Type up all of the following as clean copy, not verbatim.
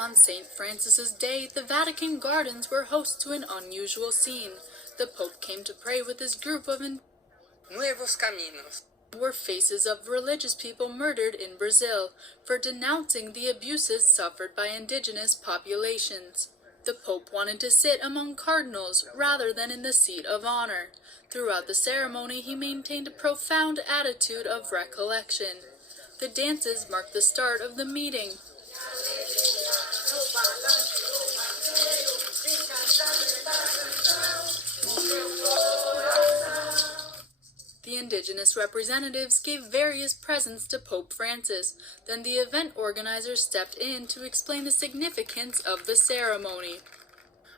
On St. Francis's Day, the Vatican gardens were host to an unusual scene. The Pope came to pray with his group of Nuevos caminos. Were faces of religious people murdered in Brazil for denouncing the abuses suffered by indigenous populations. The Pope wanted to sit among cardinals rather than in the seat of honor. Throughout the ceremony, he maintained a profound attitude of recollection. The dances marked the start of the meeting. The indigenous representatives gave various presents to Pope Francis. Then the event organizers stepped in to explain the significance of the ceremony.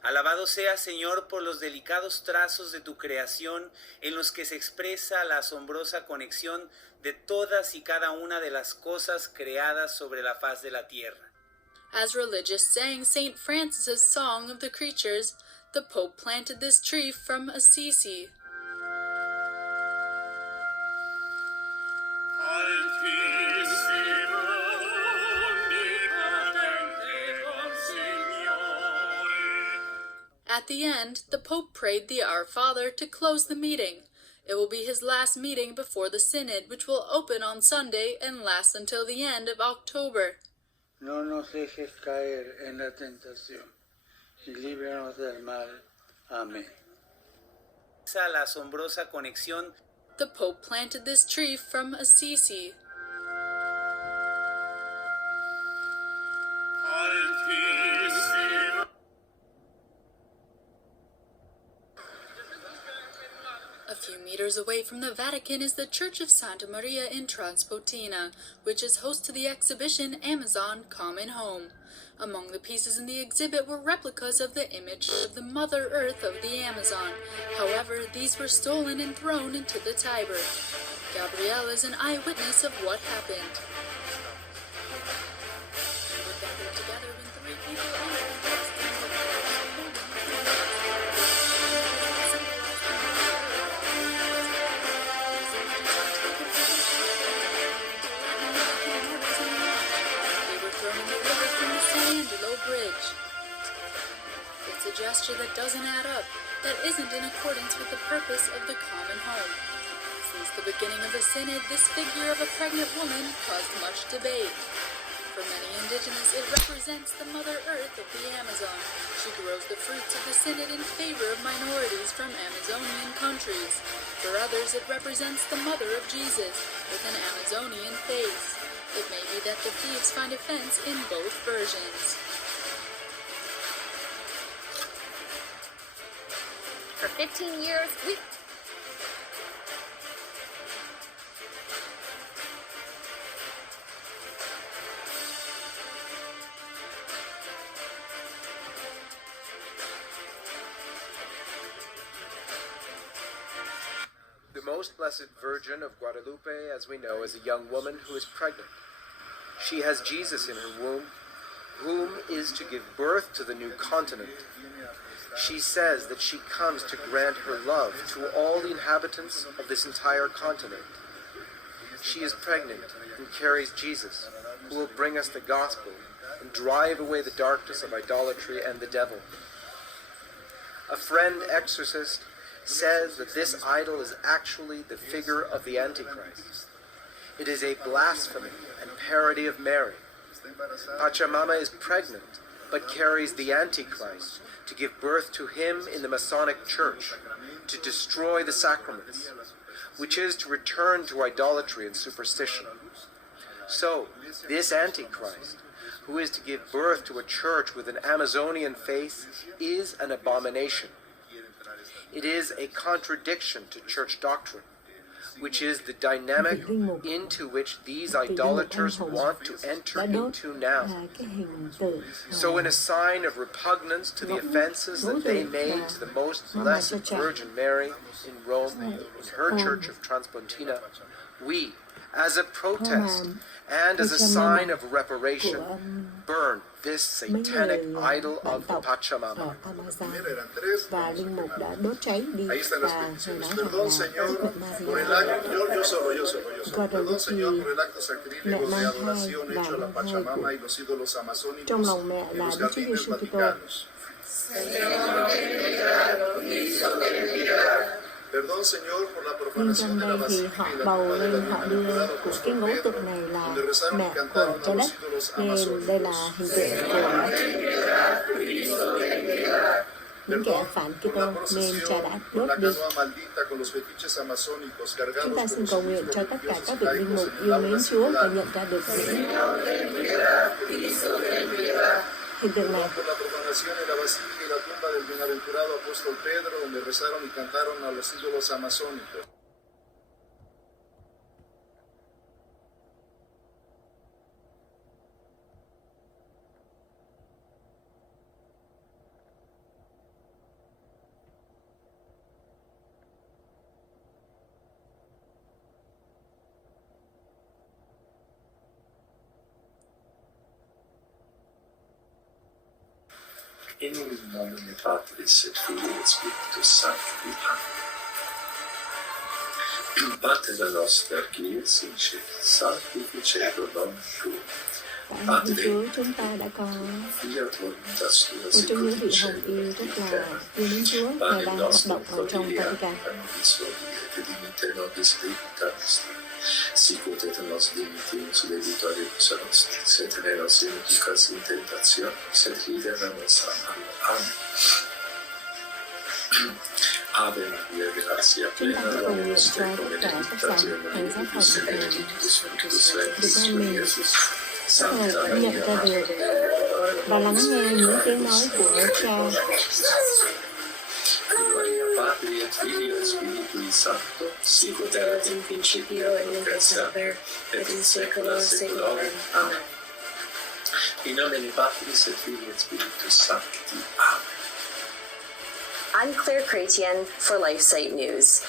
Alabado sea, Señor, por los delicados trazos de tu creación en los que se expresa la asombrosa conexión de todas y cada una de las cosas creadas sobre la faz de la tierra. As religious sang St. Francis's Song of the Creatures, the Pope planted this tree from Assisi. At the end, the Pope prayed the Our Father to close the meeting. It will be his last meeting before the Synod, which will open on Sunday and last until the end of October. No nos dejes caer en la tentación y líbranos del mal. Amén. La asombrosa conexión. The Pope planted this tree from Assisi. A few meters away from the Vatican is the Church of Santa Maria in Transpontina, which is host to the exhibition Amazon Common Home. Among the pieces in the exhibit were replicas of the image of the Mother Earth of the Amazon. However, these were stolen and thrown into the Tiber. Gabrielle is an eyewitness of what happened. They were gathered together when 3 people entered. Bridge. It's a gesture that doesn't add up, that isn't in accordance with the purpose of the common home. Since the beginning of the Synod, this figure of a pregnant woman caused much debate. For many indigenous, it represents the Mother Earth of the Amazon. She grows the fruits of the Synod in favor of minorities from Amazonian countries. For others, it represents the Mother of Jesus, with an Amazonian face. It may be that the thieves find offense in both versions. For 15 years, The Most Blessed Virgin of Guadalupe, as we know, is a young woman who is pregnant. She has Jesus in her womb, whom is to give birth to the new continent. She says that she comes to grant her love to all the inhabitants of this entire continent. She is pregnant and carries Jesus, who will bring us the gospel and drive away the darkness of idolatry and the devil. A friend exorcist says that this idol is actually the figure of the Antichrist. It is a blasphemy and parody of Mary. Pachamama is pregnant, but carries the Antichrist to give birth to him in the Masonic Church, to destroy the sacraments, which is to return to idolatry and superstition. So, this Antichrist, who is to give birth to a church with an Amazonian face, is an abomination. It is a contradiction to church doctrine, which is the dynamic into which these idolaters want to enter into now. So in a sign of repugnance to the offenses that they made to the Most Blessed Virgin Mary in Rome, in her church of Transpontina, we, as a protest And as a Pachamama sign of của reparation, burn this mấy satanic người idol bản of the tộc Pachamama. ở Amazon, và linh mục đã đốt cháy đi, và người nói rằng là Đức Mẹ Maria, Guadalupe, mẹ mang thai và mang thai của trong lòng mẹ là Đức Chúa Giêsu Kitô. Nhưng trong đây thì họ bầu lên, họ đưa của cái ngẫu tượng này là mẹ của trái đất, nên đây là hình tượng của những kẻ phản Kitô, nên Cha đã đốt đi. Chúng ta xin cầu nguyện cho tất cả các vị linh mục yêu mến Chúa và nhận ra được những hình tượng này. In nomine Patris et Filii et Spiritus Sancti. Pater noster, qui es in cielo, sanctificetur nomen tuum. Tại Chúa chúng ta đã có Fiat voluntas tua một trong những vị hồng y rất là yêu mến Chúa, Ngài đang hoạt động ở trong Vatican. Sicut et nos dimittimus debitoribus nostri, sed ne nos inducas in tentationem, sed libera nos a malo. Amen. Ave Maria, gratia plena, Dominus tecum, benedicta tu in mulieribus, et benedictus fructus ventris tui, Iesus. Santa Đã nhận ra được và lắng nghe những tiếng nói của Cha. Gloria Patri et Filii et Spiritui Sancto, sicut erat in principio et nunc et semper, et in saecula saeculorum. Amen. In nomine Patris et Filii et Spiritus Sancti. Amen. I'm Claire Chrétien for LifeSite News.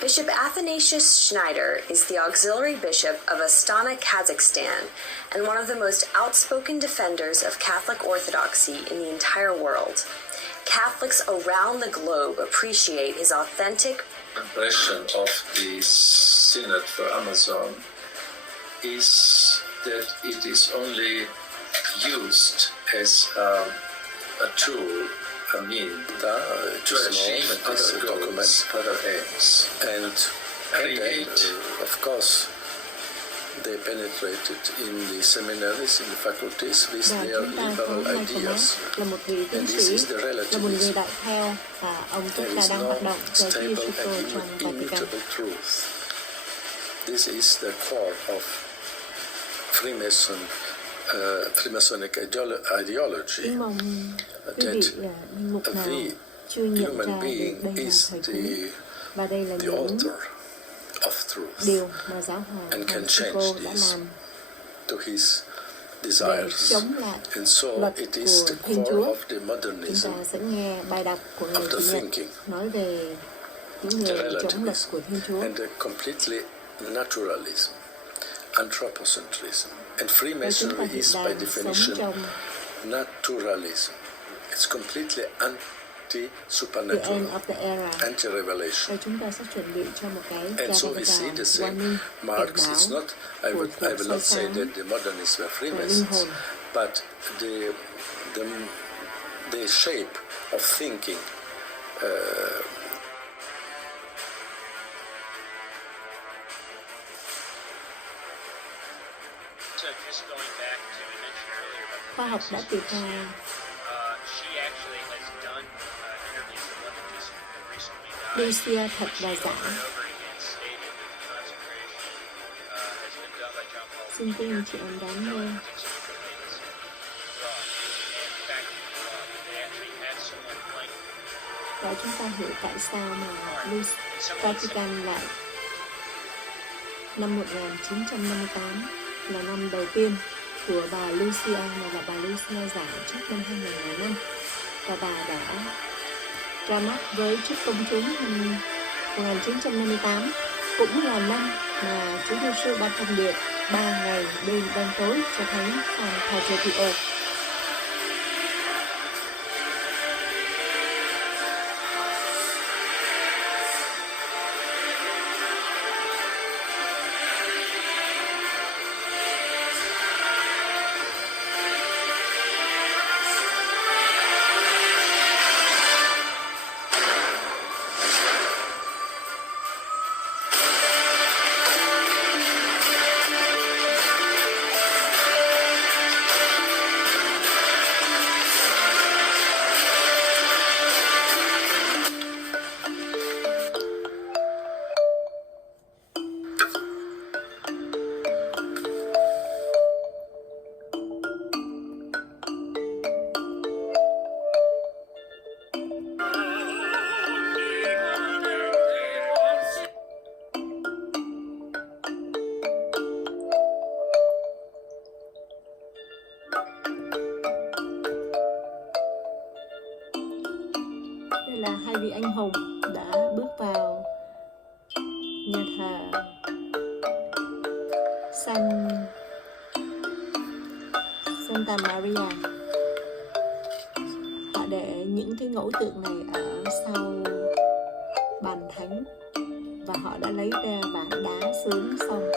Bishop Athanasius Schneider is the auxiliary bishop of Astana, Kazakhstan, and one of the most outspoken defenders of Catholic orthodoxy in the entire world. Catholics around the globe appreciate his authentic Impression of the Synod for Amazon is that it is only used as a tool, a mean to achieve other goals, other aims, and of course they penetrated in the seminaries, in the faculties with Và their chúng ta có liberal hai Thomas ideas. là một vị tiến And this is sĩ, the là một người relativism. đại theo, và ông chúng There ta is đang no hoạt động cho Chúa stable Giêsu Kitô and trong Vatican. immutable truth. This is the core of Freemasonic ideology. Kính mong quý vị linh mục nào chưa nhận ra Human được being đây là is thời the thánh, và đây là the những author of truth điều mà giáo hoàng and can Francisco change đã this làm to his để desires. chống lại And so luật it is của the Thiên core Chúa. of the Chúng modernism, ta sẽ nghe bài đọc của người of the chủ nhật thinking, nói về những the người chống luật relativism, của Thiên Chúa. and the completely naturalism, anthropocentrism. And Và chúng ta Freemasonry hiện is by đang sống definition trong naturalism. It's completely the end anti-supernatural, of the era. anti-revelation. Và chúng ta sẽ chuẩn bị cho một cái And so we see the Garabandal same quang minh marks. cảnh It's báo not. I của will cuộc not soi say sáng that the modernists were của linh Freemasons, hồn. but the shape of thinking. So just going back to, I mentioned earlier about the Khoa học đã tìm ra she actually has done interviews with women just recently died. Lucia thật là giả. Over and over again stated that the consecration has been done by John Paul Xin quý anh chị em đón nghe. and in fact, they actually had someone like Và chúng ta hiểu tại sao mà Vatican lại năm 1958 là năm đầu tiên của bà Lucia, mà là bà Lucia giả trước năm 2005, và bà đã ra mắt với trước công chúng năm 1958. cũng là năm mà Chúa Giêsu ban thông điệp 3 ngày đêm đen tối cho thánh Tiber. Đây là hai vị anh hùng đã bước vào nhà thờ Santa Maria. Họ để những cái ngẫu tượng này ở sau bàn thánh và họ đã lấy ra ván đá xuống sông.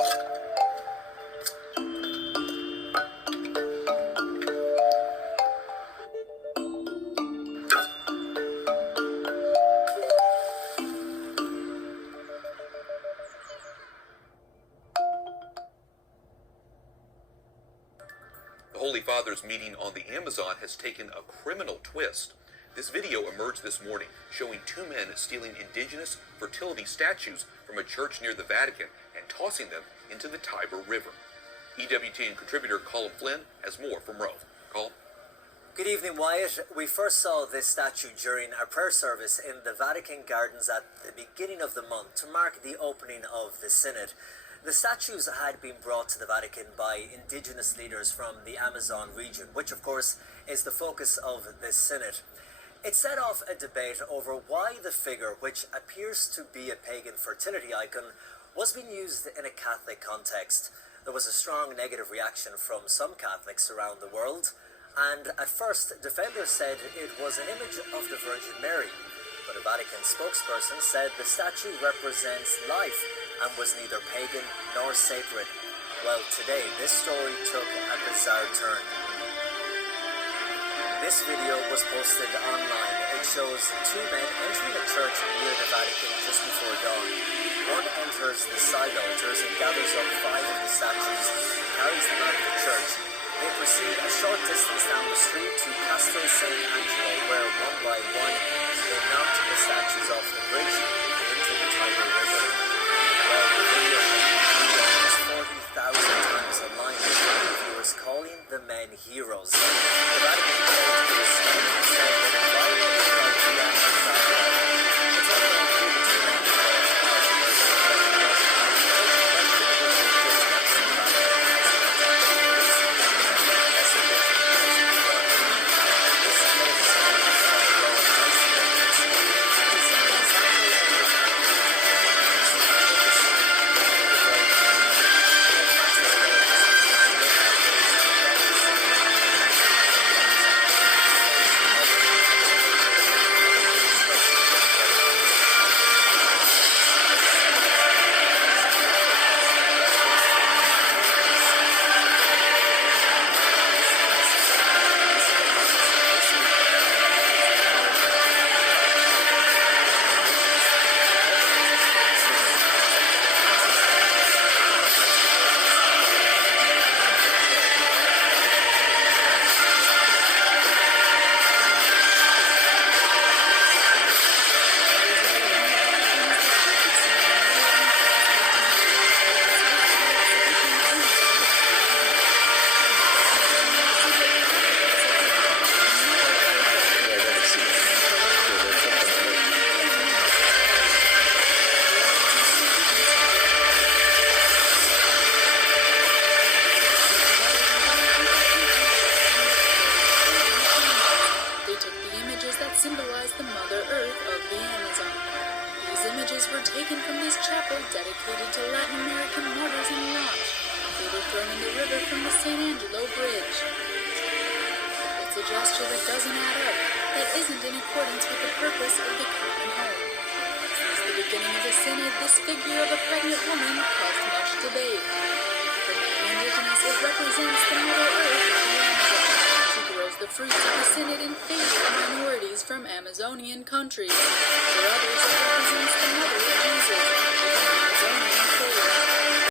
The Holy Father's meeting on the Amazon has taken a criminal twist. This video emerged this morning showing two men stealing indigenous fertility statues from a church near the Vatican and tossing them into the Tiber River. EWTN contributor Colin Flynn has more from Rome. Colin? Good evening, Wyatt. We first saw this statue during our prayer service in the Vatican Gardens at the beginning of the month to mark the opening of the Synod. The statues had been brought to the Vatican by indigenous leaders from the Amazon region, which of course is the focus of this Synod. It set off a debate over why the figure, which appears to be a pagan fertility icon, was being used in a Catholic context. There was a strong negative reaction from some Catholics around the world, and at first defenders said it was an image of the Virgin Mary, but a Vatican spokesperson said the statue represents life and was neither pagan nor sacred. Well, today this story took a bizarre turn. This video was posted online. It shows two men entering a church near the Vatican just before dawn. One enters the side altars and gathers up 5 of the statues and carries them out of the church. They proceed a short distance down the street to Castel San Angelo, where one by one they knocked the statues off the bridge and into the Tiber River. Well, the video has 40,000 times online, with many viewers calling the men heroes. The Vatican called the response and said that it violated the idea of that it's all about who the two men These images were taken from this chapel dedicated to Latin American martyrs and launched. They were thrown in the river from the San Angelo Bridge. It's a gesture that doesn't add up, that isn't in accordance with the purpose of the common home. Since the beginning of the synod, this figure of a pregnant woman caused much debate. For many indigenous, it represents the Mother Earth of the Amazon. She grows the fruits of the synod in favor of minorities from Amazonian countries. For others, it represents the Mother